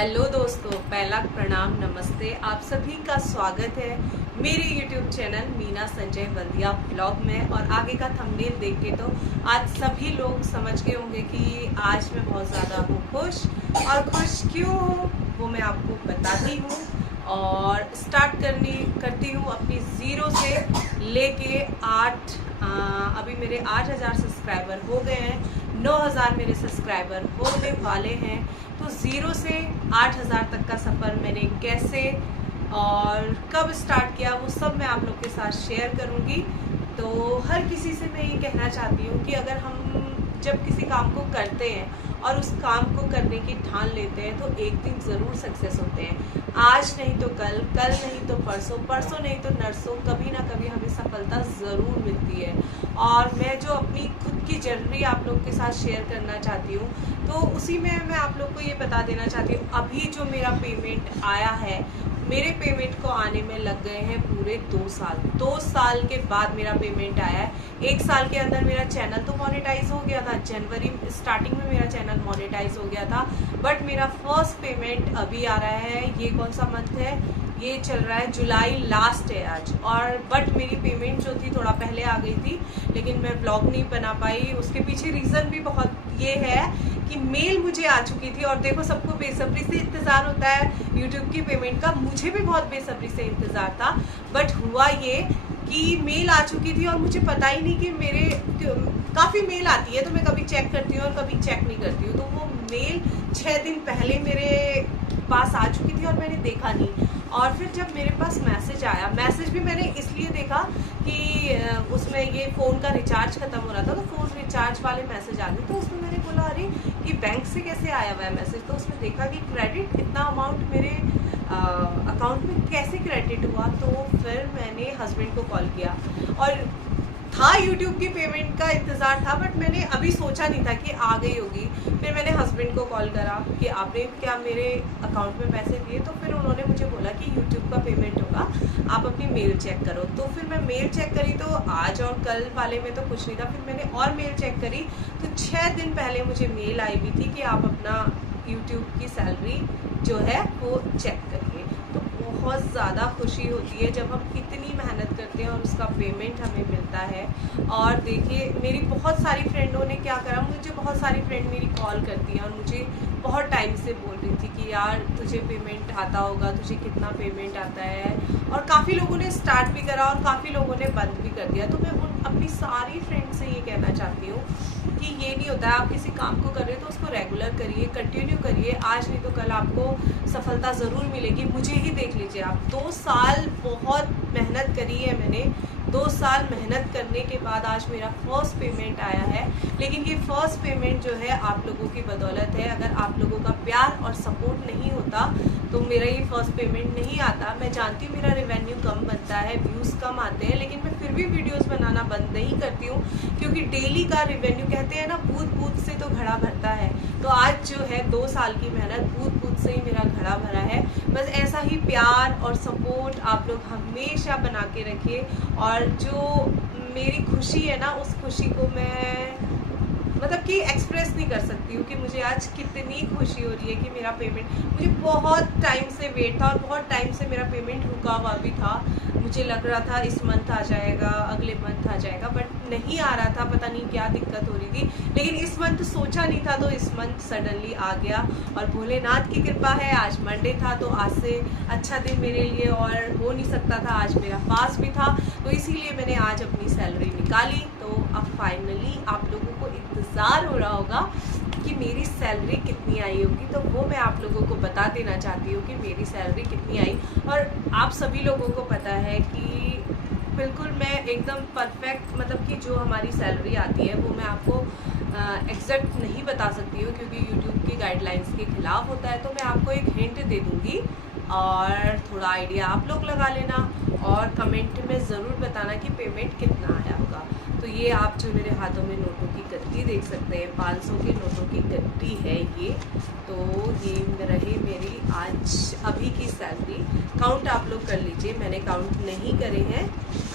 Hello दोस्तों, पहला प्रणाम नमस्ते। आप सभी का स्वागत है मेरे YouTube channel Meena Sanjay Bandiya blog में। और आगे का थंबनेल देख के तो आज सभी लोग समझ गए होंगे कि आज मैं बहुत ज़्यादा हूँ खुश। और खुश क्यों हूँ वो मैं आपको बताती हूँ। और स्टार्ट करती हूँ अपनी ज़ीरो से लेके अभी मेरे 8,000 सब्सक्राइबर हो गए हैं, 9,000 मेरे सब्सक्राइबर होने वाले हैं। तो ज़ीरो से 8,000 तक का सफ़र मैंने कैसे और कब स्टार्ट किया वो सब मैं आप लोग के साथ शेयर करूंगी। तो हर किसी से मैं ये कहना चाहती हूँ कि अगर हम जब किसी काम को करते हैं और उस काम को करने की ठान लेते हैं तो एक दिन ज़रूर सक्सेस होते हैं। आज नहीं तो कल, कल नहीं तो परसों, परसों नहीं तो नरसों, कभी ना कभी हमें सफलता ज़रूर मिलती है। और मैं जो अपनी खुद की जर्नी आप लोग के साथ शेयर करना चाहती हूँ तो उसी में मैं आप लोग को ये बता देना चाहती हूँ। अभी जो मेरा पेमेंट आया है, मेरे पेमेंट को आने में लग गए हैं पूरे 2 साल। 2 साल के बाद मेरा पेमेंट आया है। 1 साल के अंदर मेरा चैनल तो मोनेटाइज हो गया था। जनवरी स्टार्टिंग में मेरा चैनल मोनेटाइज हो गया था, बट मेरा फर्स्ट पेमेंट अभी आ रहा है। ये कौन सा मंथ है? ये चल रहा है जुलाई, लास्ट है आज। और बट मेरी पेमेंट जो थी थोड़ा पहले आ गई थी, लेकिन मैं ब्लॉग नहीं बना पाई। उसके पीछे रीज़न भी बहुत ये है कि मेल मुझे आ चुकी थी। और देखो, सबको बेसब्री से इंतज़ार होता है यूट्यूब की पेमेंट का, मुझे भी बहुत बेसब्री से इंतज़ार था। बट हुआ ये कि मेल आ चुकी थी और मुझे पता ही नहीं कि मेरे काफ़ी मेल आती है तो मैं कभी चेक करती हूँ और कभी चेक नहीं करती हूँ। तो वो मेल 6 दिन पहले मेरे पास आ चुकी थी और मैंने देखा नहीं। और फिर जब मेरे पास मैसेज आया, मैसेज भी मैंने इसलिए देखा कि उसमें ये फ़ोन का रिचार्ज ख़त्म हो रहा था तो फ़ोन रिचार्ज वाले मैसेज आ गए। तो उसमें मैंने बोला अरे ये बैंक से कैसे आया हुआ है मैसेज। तो उसमें देखा कि क्रेडिट, इतना अमाउंट मेरे अकाउंट में कैसे क्रेडिट हुआ। तो फिर मैंने हस्बैंड को कॉल किया और था यूट्यूब की पेमेंट का इंतज़ार था, बट मैंने अभी सोचा नहीं था कि आ गई होगी। फिर मैंने हस्बैंड को कॉल करा कि आपने क्या मेरे अकाउंट में पैसे दिए। तो फिर उन्होंने मुझे बोला कि यूट्यूब का पेमेंट होगा, आप अपनी मेल चेक करो। तो फिर मैं मेल चेक करी तो आज और कल वाले में तो कुछ नहीं था। फिर मैंने और मेल चेक करी तो 6 दिन पहले मुझे मेल आई भी थी कि आप अपना यूट्यूब की सैलरी जो है वो चेक करिए। तो बहुत ज़्यादा खुशी होती है जब हम इतनी मेहनत करते हैं और उसका पेमेंट हमें मिलता है। और देखिए, मेरी बहुत सारी फ्रेंडों ने क्या करा, मुझे बहुत सारी फ्रेंड मेरी कॉल करती हैं और मुझे बहुत टाइम से बोल रही थी कि यार तुझे पेमेंट आता होगा, तुझे कितना पेमेंट आता है। और काफ़ी लोगों ने स्टार्ट भी करा और काफ़ी लोगों ने बंद भी कर दिया। तो मैं अपनी सारी फ्रेंड से ये कहना चाहती हूँ कि ये नहीं होता है, आप किसी काम को कर रहे हो तो उसको रेगुलर करिए, कंटिन्यू करिए। आज नहीं तो कल आपको सफलता ज़रूर मिलेगी। मुझे ही देख लीजिए आप, 2 साल बहुत मेहनत करी है मैंने। 2 साल मेहनत करने के बाद आज मेरा फर्स्ट पेमेंट आया है। लेकिन ये फर्स्ट पेमेंट जो है आप लोगों की बदौलत है। अगर आप लोगों का प्यार और सपोर्ट नहीं होता तो मेरा ये फर्स्ट पेमेंट नहीं आता। मैं जानती हूँ मेरा रेवेन्यू कम बनता है, व्यूज़ कम आते हैं, लेकिन मैं फिर भी वीडियोस बनाना बंद नहीं करती हूँ, क्योंकि डेली का रेवेन्यू, कहते हैं ना, बूंद बूंद से तो घड़ा भरता है। तो आज जो है 2 साल की मेहनत, बूंद बूंद से ही मेरा घड़ा भरा है। बस ऐसा ही प्यार और सपोर्ट आप लोग हमेशा बना के रखिए। और जो मेरी खुशी है ना, उस खुशी को मैं मतलब कि एक्सप्रेस नहीं कर सकती हूँ कि मुझे आज कितनी खुशी हो रही है कि मेरा पेमेंट, मुझे बहुत टाइम से वेट था और बहुत टाइम से मेरा पेमेंट रुका हुआ भी था। मुझे लग रहा था इस मंथ आ जाएगा, अगले मंथ आ जाएगा, बट नहीं आ रहा था। पता नहीं क्या दिक्कत हो रही थी। लेकिन इस मंथ सोचा नहीं था तो इस मंथ सडनली आ गया। और भोलेनाथ की कृपा है, आज मंडे था तो आज से अच्छा दिन मेरे लिए और हो नहीं सकता था। आज मेरा फास्ट भी था तो इसीलिए मैंने आज अपनी सैलरी निकाली। तो अब फाइनली आप लोगों को इंतज़ार हो रहा होगा कि मेरी सैलरी कितनी आई होगी। तो वो मैं आप लोगों को बता देना चाहती हूँ कि मेरी सैलरी कितनी आई। और आप सभी लोगों को पता है कि बिल्कुल मैं एकदम परफेक्ट, मतलब कि जो हमारी सैलरी आती है वो मैं आपको एग्जैक्ट नहीं बता सकती हूँ, क्योंकि यूट्यूब की गाइडलाइंस के खिलाफ होता है। तो मैं आपको एक हिंट दे दूँगी और थोड़ा आइडिया आप लोग लगा लेना और कमेंट में ज़रूर बताना कि पेमेंट कितना आया होगा। तो ये आप जो मेरे हाथों में नोटों की गड्डी देख सकते हैं, 500 के नोटों की गड्डी है ये। तो ये रही मेरी आज अभी की सैलरी। काउंट आप लोग कर लीजिए, मैंने काउंट नहीं करे हैं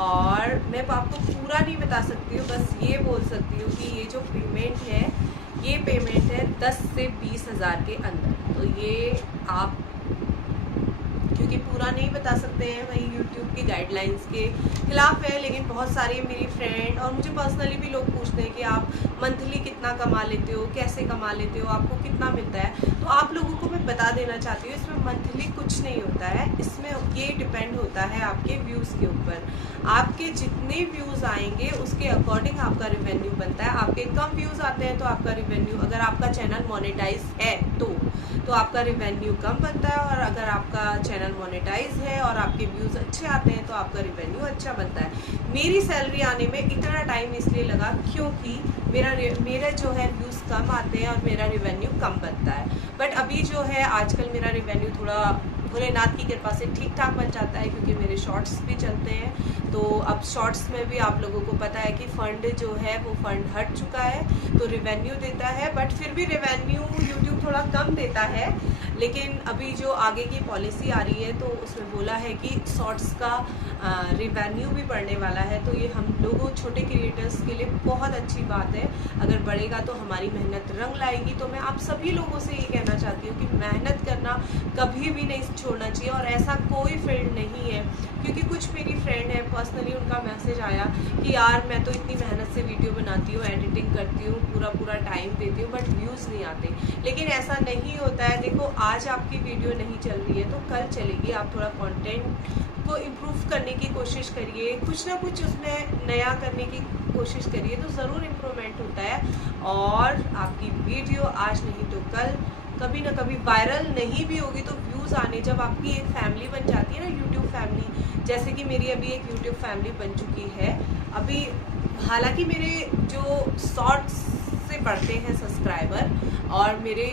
और मैं आपको पूरा नहीं बता सकती हूँ। बस ये बोल सकती हूँ कि ये जो पेमेंट है, ये पेमेंट है 10 से 20 हज़ार के अंदर। तो ये आप, क्योंकि पूरा नहीं बता सकते हैं, वही यूट्यूब की गाइडलाइंस के खिलाफ है। लेकिन बहुत सारी मेरी फ्रेंड और मुझे पर्सनली भी लोग पूछते हैं कि आप मंथली कितना कमा लेते हो, कैसे कमा लेते हो, आपको कितना मिलता है। तो आप लोगों को मैं बता देना चाहती हूँ, इसमें मंथली कुछ नहीं होता है। इसमें ये डिपेंड होता है आपके व्यूज़ के ऊपर। आपके जितने व्यूज़ आएंगे उसके अकॉर्डिंग आपका रिवेन्यू बनता है। आपके कम व्यूज़ आते हैं तो आपका रिवेन्यू, अगर आपका चैनल मोनेटाइज है तो आपका रिवेन्यू कम बनता है, और अगर आपका चैनल मोनेटाइज है और आपके व्यूज़ अच्छे आते हैं तो आपका रिवेन्यू अच्छा बनता है। मेरी सैलरी आने में इतना टाइम इसलिए लगा क्योंकि मेरा जो है व्यूज़ कम आते हैं और मेरा रिवेन्यू कम बनता है। बट अभी जो है आजकल मेरा रिवेन्यू थोड़ा भोलेनाथ की कृपा से ठीक ठाक बन जाता है, क्योंकि मेरे शॉर्ट्स भी चलते हैं। तो अब शॉर्ट्स में भी आप लोगों को पता है कि फ़ंड जो है वो फ़ंड हट चुका है, तो रिवेन्यू देता है। बट फिर भी रिवेन्यू यूट्यूब थोड़ा कम देता है। लेकिन अभी जो आगे की पॉलिसी आ रही है तो उसमें बोला है कि शॉर्ट्स का रिवेन्यू भी बढ़ने वाला है। तो ये हम लोगों छोटे क्रिएटर्स के लिए बहुत अच्छी बात है। अगर बढ़ेगा तो हमारी मेहनत रंग लाएगी। तो मैं आप सभी लोगों से ये कहना चाहती हूँ कि मेहनत करना कभी भी नहीं छोड़ना चाहिए, और ऐसा कोई फील्ड नहीं है। क्योंकि कुछ मेरी फ्रेंड है, पर्सनली उनका मैसेज आया कि यार मैं तो इतनी मेहनत से वीडियो बनाती हूँ, एडिटिंग करती हूँ, पूरा टाइम देती हूँ, बट व्यूज़ नहीं आते। लेकिन ऐसा नहीं होता है। देखो, आज आपकी वीडियो नहीं चल रही है तो कल चलेगी। आप थोड़ा कंटेंट को इम्प्रूव करने की कोशिश करिए, कुछ ना कुछ उसमें नया करने की कोशिश करिए, तो ज़रूर इम्प्रूवमेंट होता है। और आपकी वीडियो आज नहीं तो कल कभी ना कभी वायरल नहीं भी होगी तो व्यूज़ आने, जब आपकी एक फैमिली बन जाती है ना, यूट्यूब फैमिली, जैसे कि मेरी अभी एक यूट्यूब फैमिली बन चुकी है। अभी हालांकि मेरे जो शॉर्ट्स से बढ़ते हैं सब्सक्राइबर और मेरे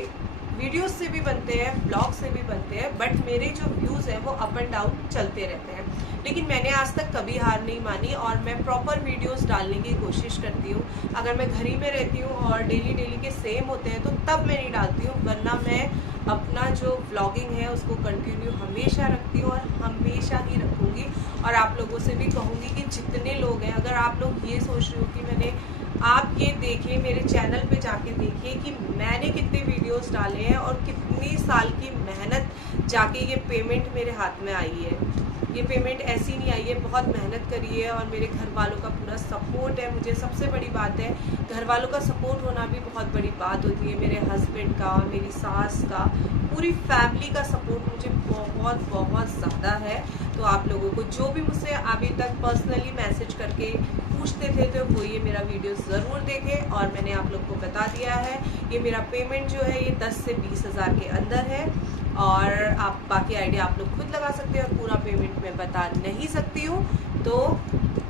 वीडियोस से भी बनते हैं, ब्लॉग से भी बनते हैं, बट मेरे जो व्यूज़ हैं वो अप एंड डाउन चलते रहते हैं। लेकिन मैंने आज तक कभी हार नहीं मानी और मैं प्रॉपर वीडियोस डालने की कोशिश करती हूँ। अगर मैं घर ही में रहती हूँ और डेली के सेम होते हैं तो तब मैं नहीं डालती हूँ, वरना मैं अपना जो व्लॉगिंग है उसको कंटिन्यू हमेशा रखती हूँ और हमेशा ही रखूँगी। और आप लोगों से भी कहूँगी कि जितने लोग हैं, अगर आप लोग ये सोच रहे हो कि मैंने, आप ये देखिए, मेरे चैनल पे जाके देखिए कि मैंने कितने वीडियोस डाले हैं और कितनी साल की मेहनत जाके ये पेमेंट मेरे हाथ में आई है। ये पेमेंट ऐसी नहीं आई है, बहुत मेहनत करी है और मेरे घर वालों का पूरा सपोर्ट है मुझे। सबसे बड़ी बात है, घर वालों का सपोर्ट होना भी बहुत बड़ी बात होती है। मेरे हस्बैंड का, मेरी सास का, पूरी फैमिली का सपोर्ट मुझे बहुत ज़्यादा है। तो आप लोगों को जो भी मुझसे अभी तक पर्सनली मैसेज करके पूछते थे तो वो ये मेरा वीडियो ज़रूर देखें। और मैंने आप लोग को बता दिया है, ये मेरा पेमेंट जो है ये 10 से 20 हज़ार के अंदर है। और आप बाकी आइडिया आप लोग खुद लगा सकते हो, पूरा पेमेंट मैं बता नहीं सकती हूँ। तो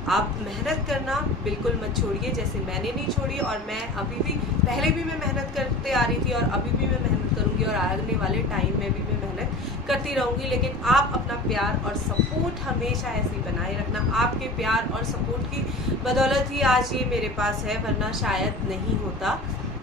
आप मेहनत करना बिल्कुल मत छोड़िए, जैसे मैंने नहीं छोड़ी। और मैं अभी भी, पहले भी मैं मेहनत करते आ रही थी और अभी भी मैं मेहनत करूँगी और आने वाले टाइम में भी मैं मेहनत करती रहूँगी। लेकिन आप अपना प्यार और सपोर्ट हमेशा ऐसे ही बनाए रखना। आपके प्यार और सपोर्ट की बदौलत ही आज ये मेरे पास है, वरना शायद नहीं होता।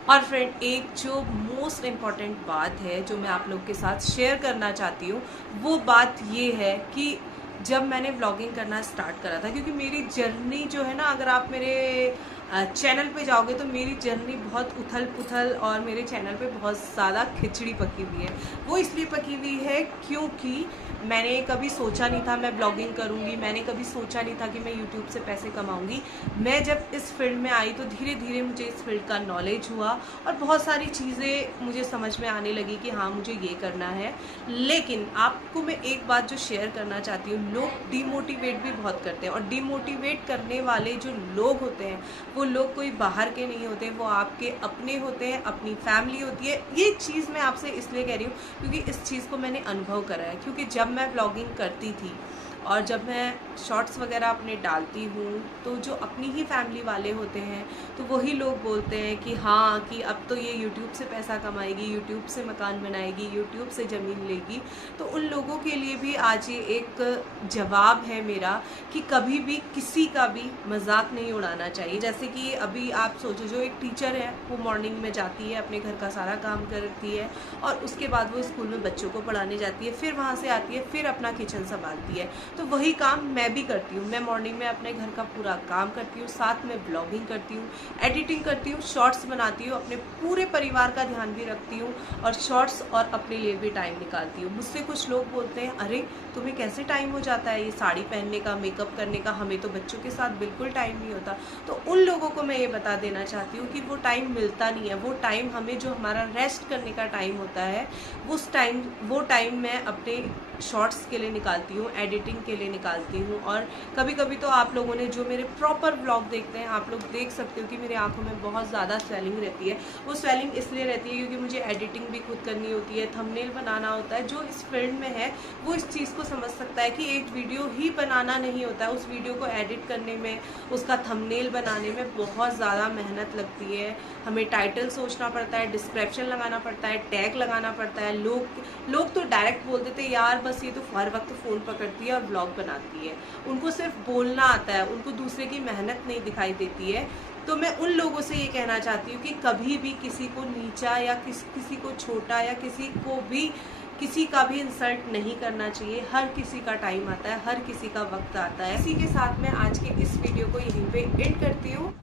और फ्रेंड, एक जो मोस्ट इम्पॉर्टेंट बात है जो मैं आप लोग के साथ शेयर करना चाहती हूँ, वो बात ये है कि जब मैंने व्लॉगिंग करना स्टार्ट करा था, क्योंकि मेरी जर्नी जो है ना, अगर आप मेरे चैनल पे जाओगे तो मेरी जर्नी बहुत उथल पुथल और मेरे चैनल पे बहुत ज़्यादा खिचड़ी पकी हुई है। वो इसलिए पकी हुई है क्योंकि मैंने कभी सोचा नहीं था मैं ब्लॉगिंग करूँगी, मैंने कभी सोचा नहीं था कि मैं यूट्यूब से पैसे कमाऊँगी। मैं जब इस फील्ड में आई तो धीरे धीरे मुझे इस फील्ड का नॉलेज हुआ और बहुत सारी चीज़ें मुझे समझ में आने लगी कि हाँ, मुझे ये करना है। लेकिन आपको मैं एक बात जो शेयर करना चाहती हूँ, लोग डिमोटिवेट भी बहुत करते हैं, और डिमोटिवेट करने वाले जो लोग होते हैं वो लोग कोई बाहर के नहीं होते, वो आपके अपने होते हैं, अपनी फैमिली होती है। ये चीज़ मैं आपसे इसलिए कह रही हूँ क्योंकि इस चीज़ को मैंने अनुभव करा है। क्योंकि जब मैं ब्लॉगिंग करती थी और जब मैं शॉर्ट्स वगैरह अपने डालती हूँ तो जो अपनी ही फैमिली वाले होते हैं तो वही लोग बोलते हैं कि हाँ, कि अब तो ये यूट्यूब से पैसा कमाएगी, यूट्यूब से मकान बनाएगी, यूट्यूब से ज़मीन लेगी। तो उन लोगों के लिए भी आज ये एक जवाब है मेरा कि कभी भी किसी का भी मजाक नहीं उड़ाना चाहिए। जैसे कि अभी आप सोचो, जो एक टीचर है वो मॉर्निंग में जाती है, अपने घर का सारा काम करती है और उसके बाद वो स्कूल में बच्चों को पढ़ाने जाती है, फिर वहाँ से आती है, फिर अपना किचन संभालती है। तो वही काम मैं भी करती हूँ। मैं मॉर्निंग में अपने घर का पूरा काम करती हूँ, साथ में ब्लॉगिंग करती हूँ, एडिटिंग करती हूँ, शॉर्ट्स बनाती हूँ, अपने पूरे परिवार का ध्यान भी रखती हूँ और शॉर्ट्स और अपने लिए भी टाइम निकालती हूँ। मुझसे कुछ लोग बोलते हैं, अरे तुम्हें कैसे टाइम हो जाता है ये साड़ी पहनने का, मेकअप करने का, हमें तो बच्चों के साथ बिल्कुल टाइम नहीं होता। तो उन लोगों को मैं ये बता देना चाहती हूँ कि वो टाइम मिलता नहीं है। वो टाइम हमें, जो हमारा रेस्ट करने का टाइम होता है, वो टाइम मैं अपने शॉर्ट्स के लिए निकालती हूँ, एडिटिंग के लिए निकालती हूँ। और कभी कभी तो आप लोगों ने जो मेरे प्रॉपर ब्लॉग देखते हैं, आप लोग देख सकते हो कि मेरी आंखों में बहुत ज़्यादा स्वेलिंग रहती है। वो स्वेलिंग इसलिए रहती है क्योंकि मुझे एडिटिंग भी खुद करनी होती है, थंबनेल बनाना होता है। जो इस फील्ड में है वो इस चीज़ को समझ सकता है कि एक वीडियो ही बनाना नहीं होता है, उस वीडियो को एडिट करने में, उसका थंबनेल बनाने में बहुत ज़्यादा मेहनत लगती है। हमें टाइटल सोचना पड़ता है, डिस्क्रिप्शन लगाना पड़ता है, टैग लगाना पड़ता है। लोग तो डायरेक्ट बोल देते हैं, यार बस ये तो हर वक्त फ़ोन पकड़ती है और ब्लॉग बनाती है। उनको सिर्फ बोलना आता है, उनको दूसरे की मेहनत नहीं दिखाई देती है। तो मैं उन लोगों से ये कहना चाहती हूँ कि कभी भी किसी को नीचा या किसी को छोटा या किसी का भी इंसल्ट नहीं करना चाहिए। हर किसी का टाइम आता है, हर किसी का वक्त आता है। इसी के साथ मैं आज के इस वीडियो को यहीं पे एंड करती हूँ।